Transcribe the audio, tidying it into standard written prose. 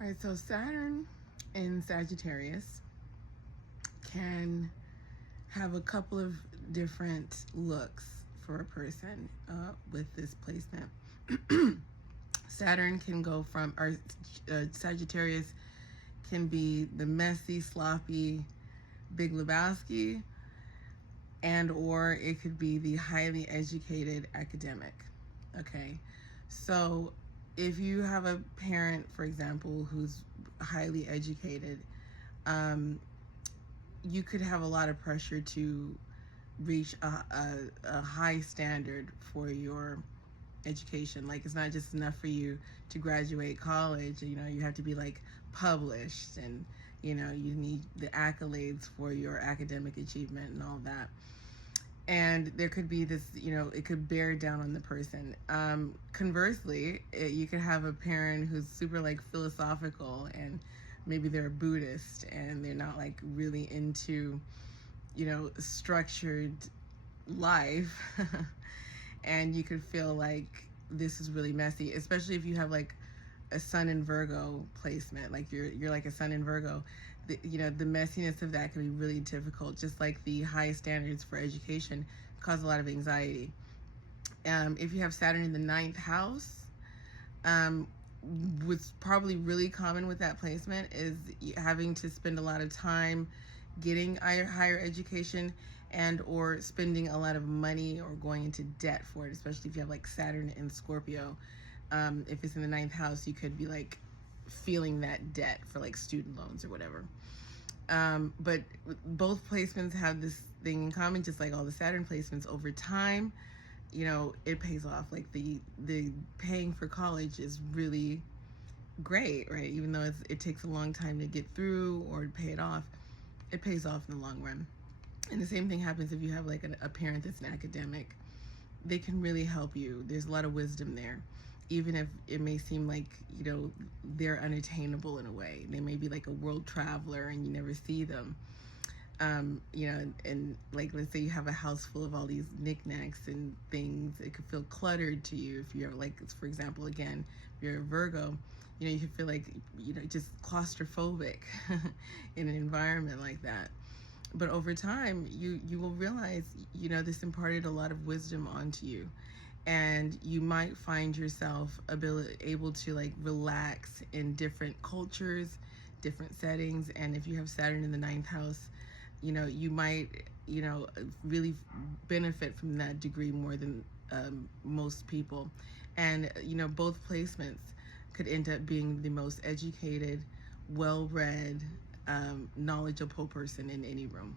All right, so Saturn in Sagittarius can have a couple of different looks for a person with this placement. Saturn can go from, or Sagittarius can be the messy, sloppy, Big Lebowski, and or it could be the highly educated academic. Okay, so if you have a parent, for example, who's highly educated, you could have a lot of pressure to reach a high standard for your education. Like, it's not just enough for you to graduate college. You know, you have to be like published, and you know, you need the accolades for your academic achievement and all that. And there could be this, you know, it could bear down on the person. Conversely, you could have a parent who's super like philosophical, and maybe they're a Buddhist and they're not like really into, you know, structured life. And you could feel like this is really messy, especially if you have like a Sun in Virgo placement, like you're like a Sun in Virgo. You know, the messiness of that can be really difficult. Just like the high standards for education cause a lot of anxiety. If you have Saturn in the 9th house, what's probably really common with that placement is having to spend a lot of time getting higher education, and or spending a lot of money or going into debt for it, especially if you have like Saturn in Scorpio. If it's in the 9th house, you could be like feeling that debt for like student loans or whatever. But both placements have this thing in common, just like all the Saturn placements. Over time, you know, it pays off. Like the paying for college is really great, right? Even though it takes a long time to get through or to pay it off, it pays off in the long run. And the same thing happens if you have like a parent that's an academic. They can really help you. There's a lot of wisdom there, even if it may seem like, you know, they're unattainable in a way. They may be like a world traveler and you never see them. You know, and like, let's say you have a house full of all these knickknacks and things. It could feel cluttered to you. If you're like, for example, again, if you're a Virgo, you know, you could feel like, you know, just claustrophobic in an environment like that. But over time, you will realize, you know, this imparted a lot of wisdom onto you, and you might find yourself able to like relax in different cultures, different settings. And if you have Saturn in the 9th house, you know, you might, you know, really benefit from that degree more than most people. And, you know, both placements could end up being the most educated, well-read, knowledgeable person in any room.